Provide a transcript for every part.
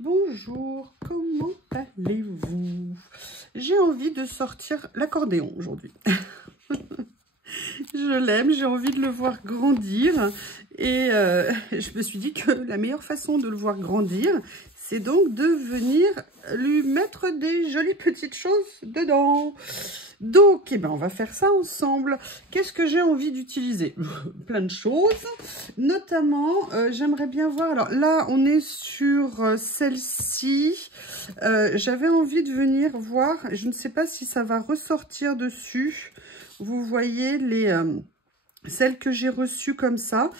Bonjour, comment allez-vous? J'ai envie de sortir l'accordéon aujourd'hui. Je l'aime, j'ai envie de le voir grandir et je me suis dit que la meilleure façon de le voir grandir, c'est donc de venir lui mettre des jolies petites choses dedans. Donc, eh ben, on va faire ça ensemble. Qu'est-ce que j'ai envie d'utiliser? Plein de choses. Notamment, j'aimerais bien voir... Alors là, on est sur celle-ci. J'avais envie de venir voir. Je ne sais pas si ça va ressortir dessus. Vous voyez les... celles que j'ai reçues comme ça,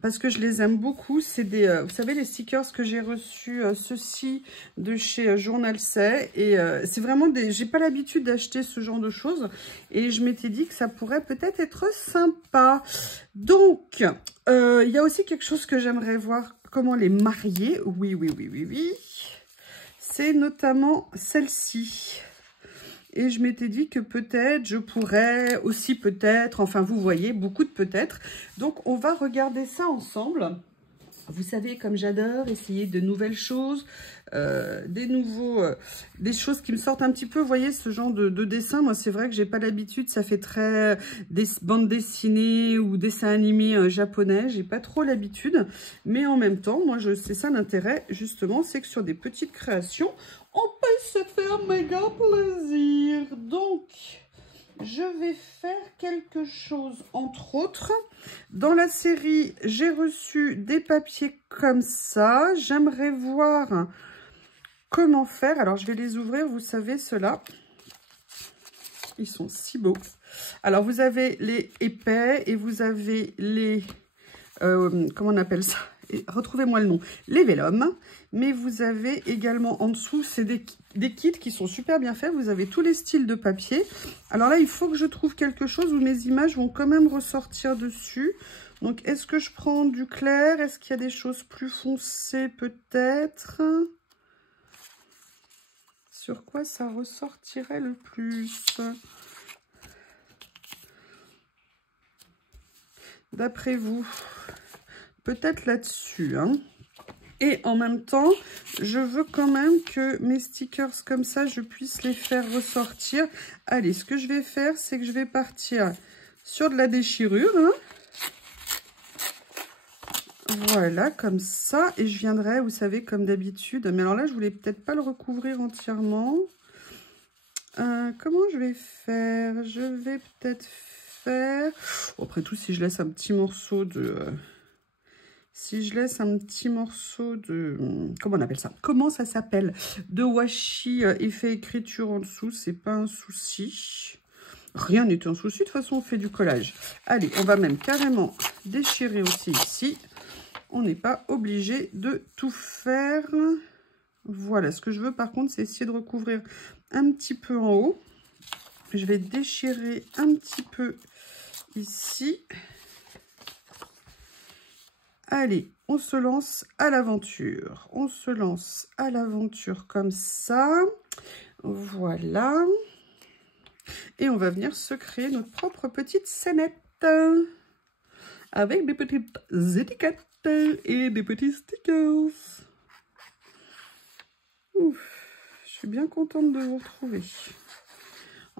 parce que je les aime beaucoup, c'est des, vous savez, les stickers que j'ai reçus, ceux-ci de chez Journal C'est, et c'est vraiment des, j'ai pas l'habitude d'acheter ce genre de choses, et je m'étais dit que ça pourrait peut-être être sympa. Donc, il y a aussi quelque chose que j'aimerais voir, comment les marier, oui, c'est notamment celle-ci. Et je m'étais dit que peut-être, je pourrais aussi peut-être, enfin vous voyez, beaucoup de peut-être. Donc on va regarder ça ensemble. Vous savez, comme j'adore essayer de nouvelles choses, des choses qui me sortent un petit peu. Vous voyez, ce genre de dessin, moi c'est vrai que j'ai pas l'habitude, ça fait très des bandes dessinées ou dessins animés japonais, j'ai pas trop l'habitude. Mais en même temps, moi c'est ça l'intérêt justement, c'est que sur des petites créations, on peut se faire méga plaisir. Donc, je vais faire quelque chose, entre autres. Dans la série, j'ai reçu des papiers comme ça. J'aimerais voir comment faire. Alors, je vais les ouvrir, vous savez, ceux-là. Ils sont si beaux. Alors, vous avez les épais et vous avez les... comment on appelle ça? Retrouvez-moi le nom, les vélum, mais vous avez également en dessous, c'est des kits qui sont super bien faits, vous avez tous les styles de papier. Alors là, il faut que je trouve quelque chose où mes images vont quand même ressortir dessus. Donc, est-ce que je prends du clair? Est-ce qu'il y a des choses plus foncées peut-être? Sur quoi ça ressortirait le plus? D'après vous? Peut-être là-dessus, hein. Et en même temps, je veux quand même que mes stickers comme ça, je puisse les faire ressortir. Allez, ce que je vais faire, c'est que je vais partir sur de la déchirure, hein. Voilà, comme ça. Et je viendrai, vous savez, comme d'habitude. Mais alors là, je voulais peut-être pas le recouvrir entièrement. Comment je vais faire? Je vais peut-être faire... Après tout, si je laisse un petit morceau de... Si je laisse un petit morceau de... Comment on appelle ça? Comment ça s'appelle? De washi effet écriture en dessous, c'est pas un souci. Rien n'est un souci, de toute façon on fait du collage. Allez, on va même carrément déchirer aussi ici. On n'est pas obligé de tout faire. Voilà, ce que je veux par contre, c'est essayer de recouvrir un petit peu en haut. Je vais déchirer un petit peu ici. Allez, on se lance à l'aventure. On se lance à l'aventure comme ça. Voilà. Et on va venir se créer notre propre petite scénette. Avec des petites étiquettes et des petits stickers. Ouf, je suis bien contente de vous retrouver.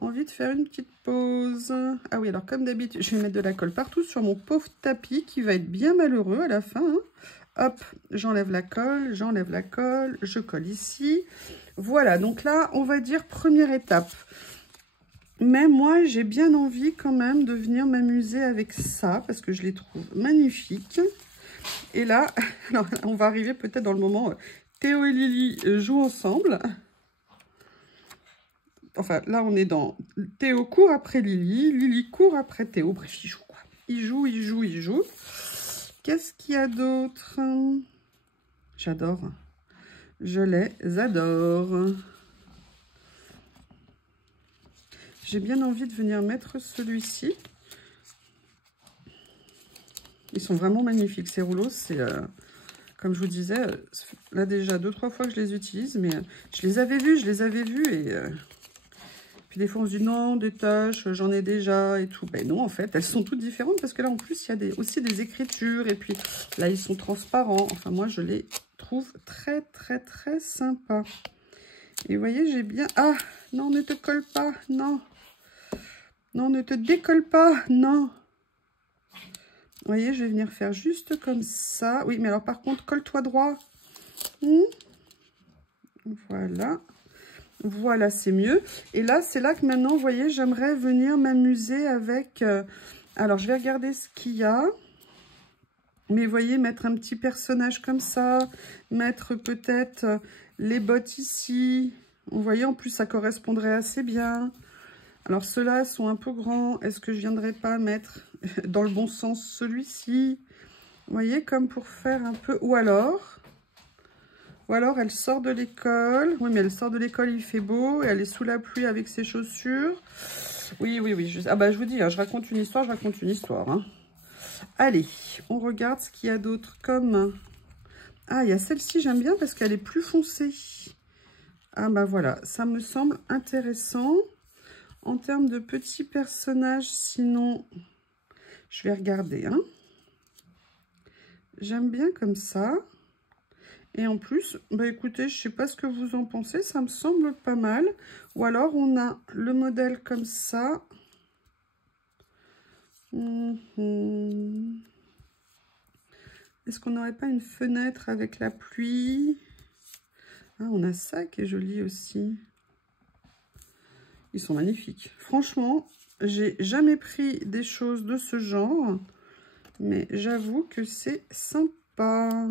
Envie de faire une petite pause. Ah oui, alors comme d'habitude, je vais mettre de la colle partout sur mon pauvre tapis qui va être bien malheureux à la fin, hein. Hop, j'enlève la colle, je colle ici. Voilà, donc là, on va dire première étape. Mais moi, j'ai bien envie quand même de venir m'amuser avec ça parce que je les trouve magnifiques. Et là, alors, on va arriver peut-être dans le moment Théo et Lily jouent ensemble. Enfin, là, on est dans... Théo court après Lily, Lily court après Théo. Bref, ils jouent, quoi. Ils jouent. Qu'est-ce qu'il y a d'autre? J'adore. Je les adore. J'ai bien envie de venir mettre celui-ci. Ils sont vraiment magnifiques, ces rouleaux. C'est... comme je vous disais, là, déjà 2-3 fois que je les utilise. Mais je les avais vus et... Puis des fois on se dit non, des tâches, j'en ai déjà et tout. Ben non, en fait, elles sont toutes différentes parce que là en plus il y a aussi des écritures et puis là ils sont transparents. Enfin moi je les trouve trouve très, très, très sympa. Et vous voyez, j'ai bien... Ah, non, ne te colle pas, non. Non, ne te décolle pas, non. Vous voyez, je vais venir faire juste comme ça. Oui, mais alors par contre, colle-toi droit. Voilà. Voilà, c'est mieux. Et là, c'est là que maintenant, vous voyez, j'aimerais venir m'amuser avec... alors, je vais regarder ce qu'il y a. Mais vous voyez, mettre un petit personnage comme ça. Mettre peut-être les bottes ici. Vous voyez, en plus, ça correspondrait assez bien. Alors, ceux-là sont un peu grands. Est-ce que je viendrais pas mettre dans le bon sens celui-ci? Vous voyez, comme pour faire un peu... Ou alors, elle sort de l'école. Oui, mais elle sort de l'école, il fait beau. Et elle est sous la pluie avec ses chaussures. Oui, oui, oui. Ah bah, je vous dis, hein, je raconte une histoire, hein. Allez, on regarde ce qu'il y a d'autre comme... Ah, il y a celle-ci, j'aime bien parce qu'elle est plus foncée. Ah bah voilà, ça me semble intéressant. En termes de petits personnages, sinon, je vais regarder. Hein. J'aime bien comme ça. Et en plus, bah écoutez, je sais pas ce que vous en pensez, ça me semble pas mal. Ou alors, on a le modèle comme ça. Est-ce qu'on n'aurait pas une fenêtre avec la pluie? Ah, on a ça qui est joli aussi. Ils sont magnifiques. Franchement, j'ai jamais pris des choses de ce genre. Mais j'avoue que c'est sympa.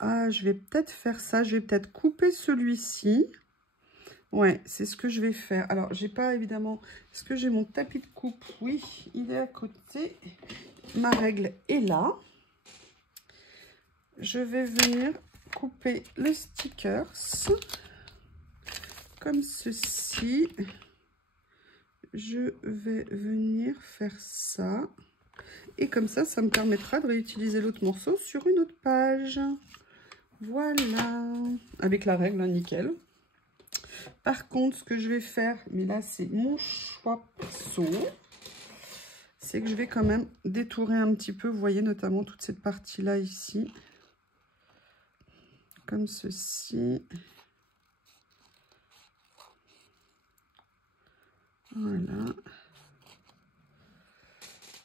Ah, je vais peut-être faire ça. Je vais peut-être couper celui-ci. Ouais, c'est ce que je vais faire. Alors, j'ai pas évidemment... Est-ce que j'ai mon tapis de coupe? Oui, il est à côté. Ma règle est là. Je vais venir couper le stickers. Comme ceci. Je vais venir faire ça. Et comme ça, ça me permettra de réutiliser l'autre morceau sur une autre page. Voilà. Avec la règle, hein, nickel. Par contre, ce que je vais faire, mais là, c'est mon choix perso, c'est que je vais quand même détourer un petit peu. Vous voyez notamment toute cette partie-là ici. Comme ceci. Voilà.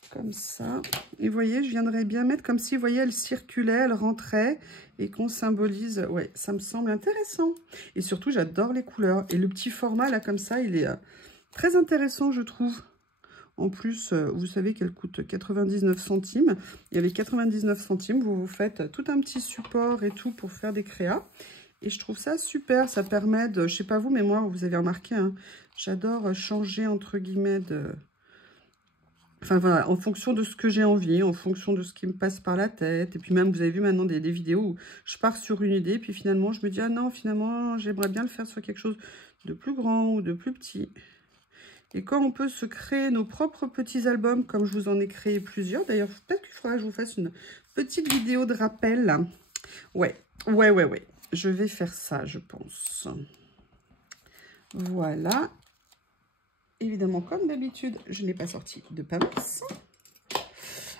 Comme ça. Et vous voyez, je viendrais bien mettre comme si, vous voyez, elle circulait, elle rentrait et qu'on symbolise. Ouais, ça me semble intéressant. Et surtout, j'adore les couleurs. Et le petit format, là, comme ça, il est très intéressant, je trouve. En plus, vous savez qu'elle coûte 99 centimes. Et avec 99 centimes, vous vous faites tout un petit support et tout pour faire des créas. Et je trouve ça super. Ça permet de, je sais pas vous, mais moi, vous avez remarqué, hein, j'adore changer, entre guillemets, de... Enfin voilà, en fonction de ce que j'ai envie, en fonction de ce qui me passe par la tête. Et puis même, vous avez vu maintenant des vidéos où je pars sur une idée, puis finalement, je me dis, ah non, finalement, j'aimerais bien le faire sur quelque chose de plus grand ou de plus petit. Et quand on peut se créer nos propres petits albums, comme je vous en ai créé plusieurs, d'ailleurs, peut-être qu'il faudra que je vous fasse une petite vidéo de rappel. Ouais. Je vais faire ça, je pense. Voilà. Évidemment, comme d'habitude, je n'ai pas sorti de pince.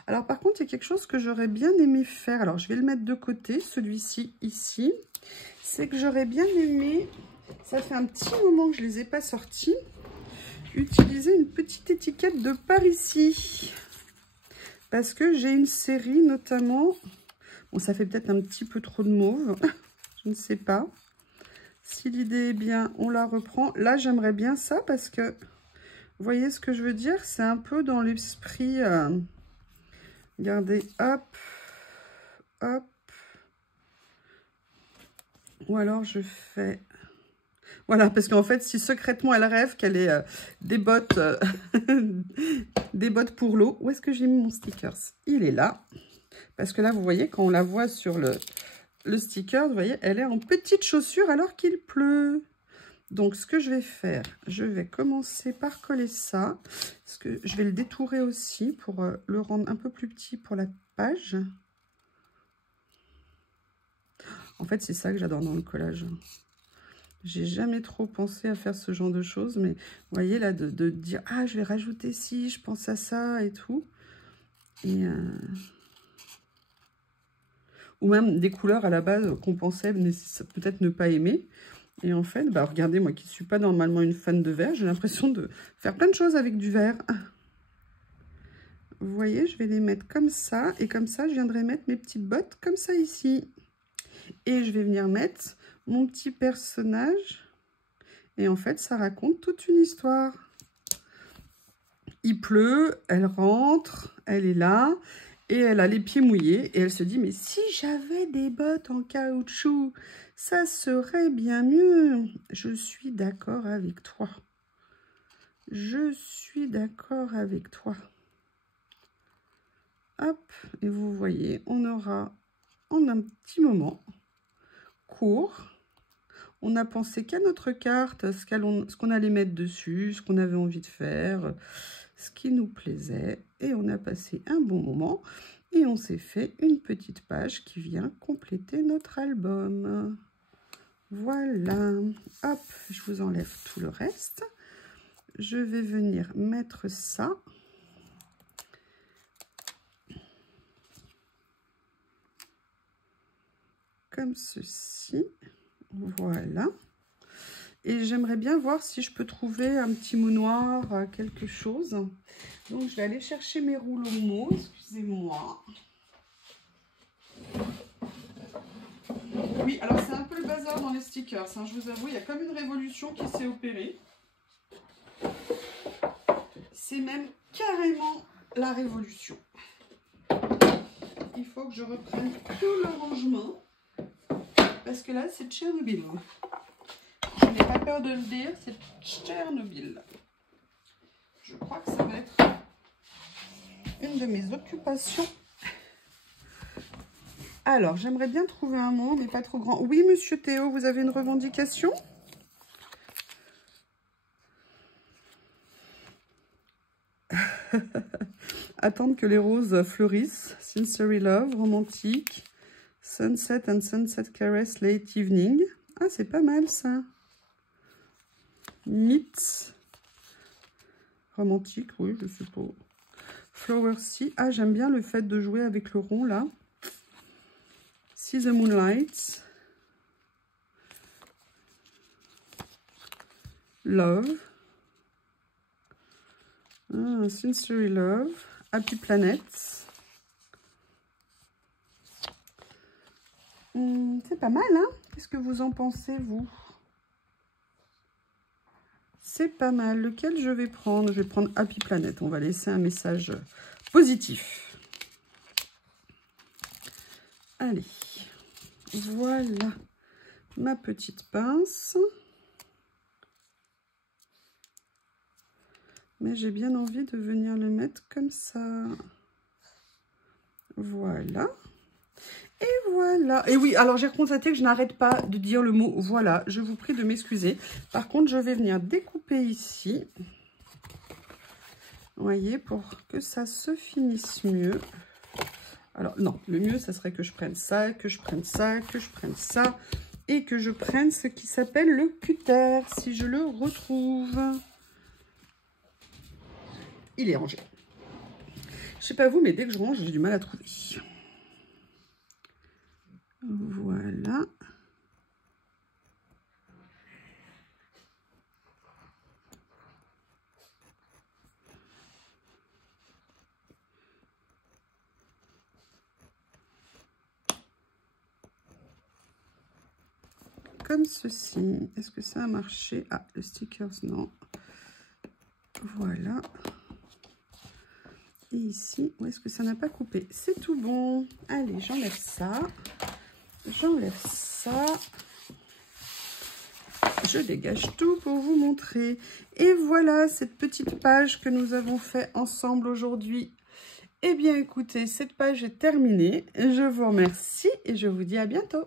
Alors, par contre, il y a quelque chose que j'aurais bien aimé faire. Alors, je vais le mettre de côté, celui-ci, ici. C'est que j'aurais bien aimé, ça fait un petit moment que je ne les ai pas sortis, utiliser une petite étiquette de par ici. Parce que j'ai une série, notamment... Bon, ça fait peut-être un petit peu trop de mauve. Je ne sais pas. Si l'idée est bien, on la reprend. Là, j'aimerais bien ça parce que... Vous voyez ce que je veux dire? C'est un peu dans l'esprit... Regardez, hop, hop. Ou alors je fais... Voilà, parce qu'en fait, si secrètement elle rêve qu'elle ait des bottes des bottes pour l'eau. Où est-ce que j'ai mis mon stickers? Il est là. Parce que là, vous voyez, quand on la voit sur le sticker, vous voyez, elle est en petite chaussure alors qu'il pleut. Donc, ce que je vais faire, je vais commencer par coller ça. Parce que je vais le détourer aussi pour le rendre un peu plus petit pour la page. En fait, c'est ça que j'adore dans le collage. J'ai jamais trop pensé à faire ce genre de choses. Mais vous voyez, là, de dire, ah, je vais rajouter ci, je pense à ça et tout. Et... ou même des couleurs à la base qu'on pensait peut-être ne pas aimer. Et en fait, bah, regardez, moi qui ne suis pas normalement une fan de vert, j'ai l'impression de faire plein de choses avec du vert. Vous voyez, je vais les mettre comme ça. Et comme ça, je viendrai mettre mes petites bottes comme ça ici. Et je vais venir mettre mon petit personnage. Et en fait, ça raconte toute une histoire. Il pleut, elle rentre, elle est là. Et elle a les pieds mouillés. Et elle se dit, mais si j'avais des bottes en caoutchouc, ça serait bien mieux. Je suis d'accord avec toi. Je suis d'accord avec toi. Hop, et vous voyez, on aura en un petit moment court. On n'a pensé qu'à notre carte, ce qu'on allait mettre dessus, ce qu'on avait envie de faire, ce qui nous plaisait. Et on a passé un bon moment. Et on s'est fait une petite page qui vient compléter notre album. Voilà. Hop, je vous enlève tout le reste. Je vais venir mettre ça. Comme ceci. Voilà. Et j'aimerais bien voir si je peux trouver un petit mot noir, quelque chose. Donc, je vais aller chercher mes rouleaux mots. Excusez-moi. Oui, alors c'est un peu le bazar dans les stickers. Hein, je vous avoue, il y a comme une révolution qui s'est opérée. C'est même carrément la révolution. Il faut que je reprenne tout le rangement. Parce que là, c'est Tchernobyl. Je n'ai pas peur de le dire, c'est Tchernobyl. Je crois que ça va être une de mes occupations. Alors, j'aimerais bien trouver un mot, mais pas trop grand. Oui, monsieur Théo, vous avez une revendication? Attendre que les roses fleurissent. Sincerely Love, romantique. Sunset and Sunset Caress, Late Evening. Ah, c'est pas mal, ça. Myth. Romantique, oui, je sais pas. Flower Sea. Ah, j'aime bien le fait de jouer avec le rond, là. See the Moonlight. Love. Ah, Sincerely Love. Happy Planet. C'est pas mal, hein? Qu'est-ce que vous en pensez, vous? C'est pas mal. Lequel je vais prendre? Je vais prendre Happy Planet. On va laisser un message positif. Allez. Voilà ma petite pince. Mais j'ai bien envie de venir le mettre comme ça. Voilà. Et voilà. Et oui, alors j'ai constaté que je n'arrête pas de dire le mot voilà. Je vous prie de m'excuser. Par contre, je vais venir découper ici. Vous voyez, pour que ça se finisse mieux. Alors non, le mieux, ça serait que je prenne ça, que je prenne ça, que je prenne ça. Et que je prenne ce qui s'appelle le cutter, si je le retrouve. Il est rangé. Je sais pas vous, mais dès que je range, j'ai du mal à trouver. Voilà. Comme ceci. Est-ce que ça a marché? Ah, le stickers, non. Voilà. Et ici, où est-ce que ça n'a pas coupé? C'est tout bon. Allez, j'enlève ça. J'enlève ça. Je dégage tout pour vous montrer. Et voilà cette petite page que nous avons fait ensemble aujourd'hui. Eh bien, écoutez, cette page est terminée. Je vous remercie et je vous dis à bientôt.